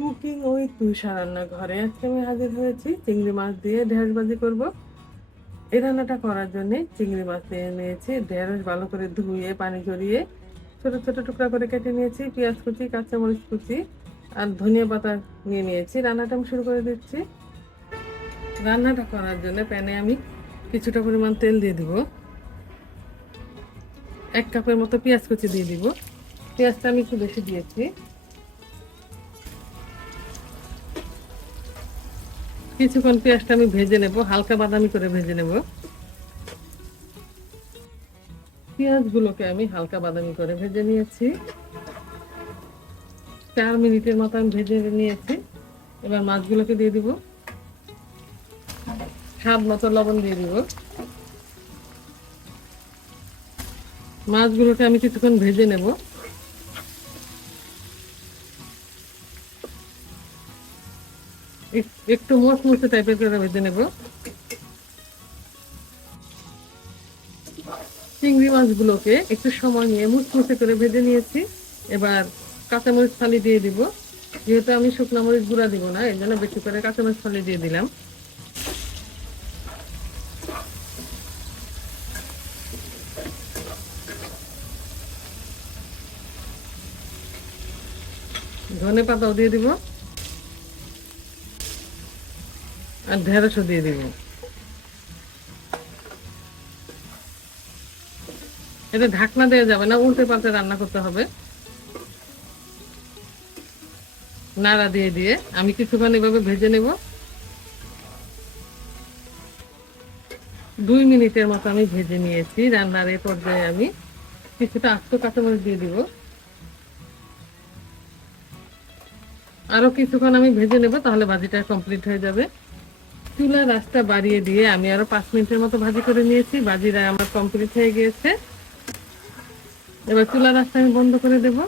Cooking ওই তুষার রান্না ঘরে আজকে আমি হাজির হয়েছি চিংড়ি মাছ দিয়ে ঢেঁড়স ভাজি করব। এই রান্নাটা করার জন্য চিংড়ি মাছ নিয়ে নিয়েছি ঢেঁড়স ভালো করে ধুয়ে, পানি ঝরিয়ে, ছোট ছোট টুকরা করে কেটে নিয়েছি, পেঁয়াজ কুচি, কাঁচামরিচ কুচি আর ধনিয়া পাতা নিয়ে নিয়েছি। রান্নাটা আমি শুরু করে দিচ্ছি। রান্নাটা করার জন্য প্যানে আমি কিছুটা পরিমাণ তেল দিয়ে দিব। এক কাপের মতো পেঁয়াজ কুচি দিয়ে দিব। পেঁয়াজটা আমি একটু বেশি দিয়েছি। কিছুক্ষণ পেঁয়াজটা আমি ভেজে নেব, হালকা বাদামি করে ভেজে নেব। পেঁয়াজগুলোকে আমি হালকা বাদামি করে ভেজে নিয়েছি। চার মিনিটের মতো আমি ভেজে নিয়েছি। এবার মাছগুলোকে দিয়ে দিব। স্বাদ মতো লবণ দিয়ে দিব। মাছগুলোকে আমি কিছুক্ষণ ভেজে নেব। একটু মচমচে টাইপের করে ভেজে নেব। চিংড়ি মাছগুলোকে একটু সময় নিয়ে মুচমুচে করে ভেজে নিয়েছি। এবার কাঁচামরিচ ফালি দিয়ে দিব। যেহেতু আমি শুকনো মরিচ গুঁড়া দিব না এই জন্য বেশি করে কাঁচামরিচ ফালি দিয়ে দিলাম। ধনে পাতাও দিয়ে দিব। আর ঢেঁড়সও দিয়ে দিব। এটা ঢাকনা দেওয়া যাবে না, উল্টে পাল্টে রান্না করতে হবে। নাড়া দিয়ে দিয়ে আমি কিছুক্ষণ এভাবে ভেজে নেব। দুই মিনিটের মতো আমি ভেজে নিয়েছি, রান্নার এই পর্যায়ে আমি কিছুটা আস্ত কাঁচামরিচ দিয়ে দিব। আরও কিছুক্ষণ আমি ভেজে নেব, তাহলে ভাজিটা কমপ্লিট হয়ে যাবে। চুলার রাস্তা বাড়িয়ে দিয়ে আমি আরও পাঁচ মিনিটের মতো ভাজি করে নিয়েছি। ভাজিরা আমার কমপ্লিট হয়ে গিয়েছে। এবার চুলা রাস্তা আমি বন্ধ করে দেবো।